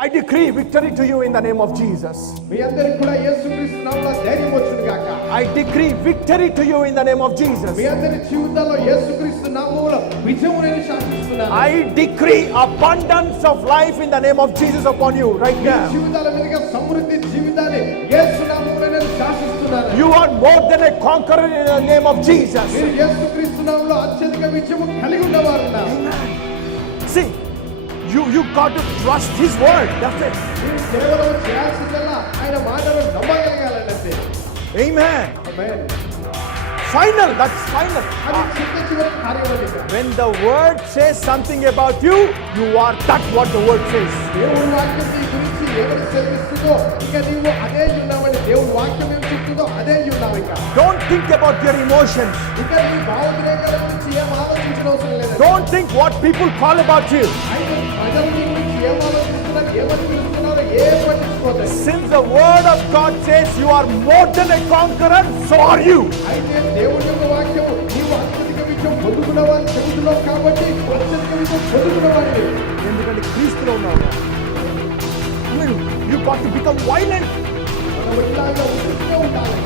I decree victory to you in the name of Jesus. మీ అందరికి కూడా యేసుక్రీస్తు నామములో ధైర్యం వచ్చును గాక. I decree victory to you in the name of Jesus. మీ అందరి జీవితాల్లో యేసుక్రీస్తు నామములో విజయము నేను శాసిస్తున్నాను. I decree abundance of life in the name of Jesus upon you right now. జీవితాల మీదుగా సమృద్ధి జీవితాన్ని యేసు నామములో నేను శాసిస్తున్నాను. You are more than a conqueror in the name of Jesus. మీరు యేసుక్రీస్తు నామములో అత్యధిక విజయము కలిగి ఉన్నవారున్నారు. See, you got to trust His word. That's it. మీరు కేవలం చేయాల్సిందల్లా ఆయన మాటను నమ్మగలగాలంటే. Amen. Amen. Final. That's final. అది చివరి కార్యవలిక. When the word says something about you, you are that what the word says. దేవుని వాక్యం నీ గురించి ఏమని సెలవిస్తుందో ఇక నీవు అదే ఉన్నావని దేవుని వాక్యం ఏం చెప్తుందో అదే ఉన్నావు. ఇక Don't think about your emotions. ఇక నీ భావోద్రేకాల గురించి ఏం ఆలోచించిన అవసరం లేదు. Don't think what people call about you. అయితే ప్రజలు నీ గురించి ఏం ఆలోచిస్తున్నారు, ఏమని పిలుస్తున్నారో ఏం పట్టించుకోలేదు. Since the word of God says you are more than a conqueror, so are you. అయితే దేవుని యొక్క వాక్యము నీవు అత్యధిక విజయం పొందుకున్నవాడిని చెబుతున్నావు కాబట్టి అత్యధిక విజయం పొందుకున్నవాడిని. ఎందుకంటే క్రీస్తులో ఉన్నావు. You got to become violent. మనం ఇలాగా ఉంటూ ఉండాలి.